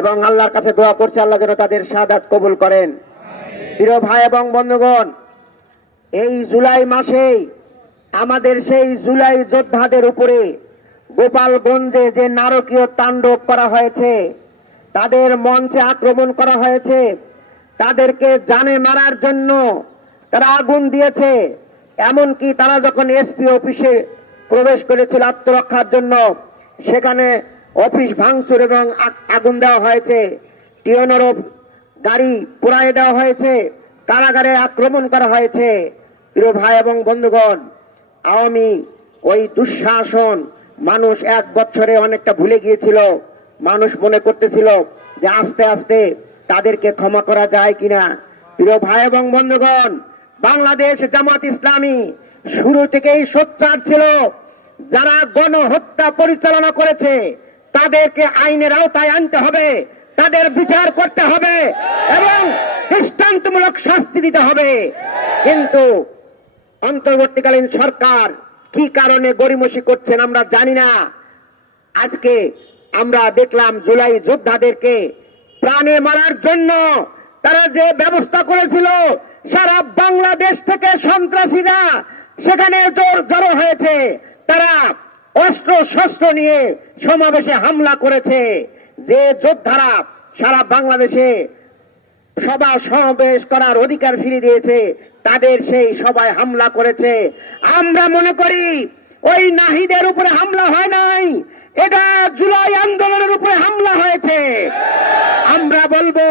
এবং আল্লাহর কাছে দোয়া করছি আল্লাহ যেন তাদের শাহাদাত কবুল করেন। প্রিয় ভাই এবং বন্ধুগণ, এই জুলাই মাসেই আমাদের সেই জুলাই যোদ্ধাদের উপরে গোপালগঞ্জে যে নারকীয় তাণ্ডব করা হয়েছে, তাদের মঞ্চে আক্রমণ করা হয়েছে, তাদেরকে জানে মারার জন্য তারা আগুন দিয়েছে। এমনকি তারা যখন এসপি অফিসে প্রবেশ করেছিল আত্মরক্ষার জন্য, সেখানে অফিস ভাঙচুর এবং আগুন দেওয়া হয়েছে, টিওনার গাড়ি পোড়ায় দেওয়া হয়েছে, কারাগারে আক্রমণ করা হয়েছে। প্রিয় ভাই এবং বন্ধুগণ, আওয়ামী ওই দুঃশাসন মানুষ 1 বছরে অনেকটা ভুলে গিয়েছিল। মানুষ মনে করতেছিল যে আস্তে আস্তে তাদেরকে ক্ষমা করা যায় কিনা। প্রিয় ভাই এবং বন্ধুগণ, বাংলাদেশ জামাত ইসলামী শুরু থেকেই সোচ্চার ছিল, যারা গণহত্যা পরিচালনা করেছে তাদেরকে আইনের আওতায় আনতে হবে, তাদের বিচার করতে হবে এবং দৃষ্টান্তমূলক শাস্তি দিতে হবে। কিন্তু অন্তর্বর্তীকালীন সরকার কি কারণে গড়িমসি করছেন আমরা জানি না। আজকে আমরা দেখলাম জুলাই যোদ্ধাদেরকে প্রাণে মারার জন্য তারা যে ব্যবস্থা করেছিল, সারা বাংলাদেশ থেকে সন্ত্রাসীরা সেখানে জড়ো হয়েছে, তারা অস্ত্র শস্ত্র নিয়ে সমাবেশে হামলা করেছে। যে যোদ্ধারা সারা বাংলাদেশে সভা সমাবেশ করার অধিকার ফিরিয়ে দিয়েছে, তাদের সেই সভায় হামলা করেছে। আমরা মনে করি ওই নাহিদের উপরে হামলা হয় নাই, এটা জুলাই আন্দোলনের উপরে হামলা হয়েছে। আমরা বলবো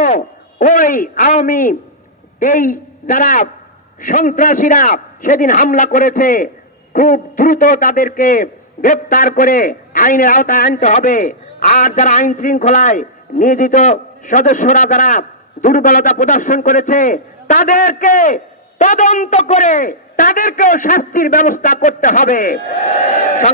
ওই আওয়ামী এই যারা সন্ত্রাসীরা সেদিন হামলা করেছে, খুব দ্রুত তাদেরকে গ্রেপ্তার করে আইনের আওতায় আনতে হবে। আর যারা আইন শৃঙ্খলায় নিয়োজিত সদস্যরা যারা দুর্বলতা প্রদর্শন করেছে, তাদেরকে তদন্ত করে তাদেরকেও শাস্তির ব্যবস্থা করতে হবে।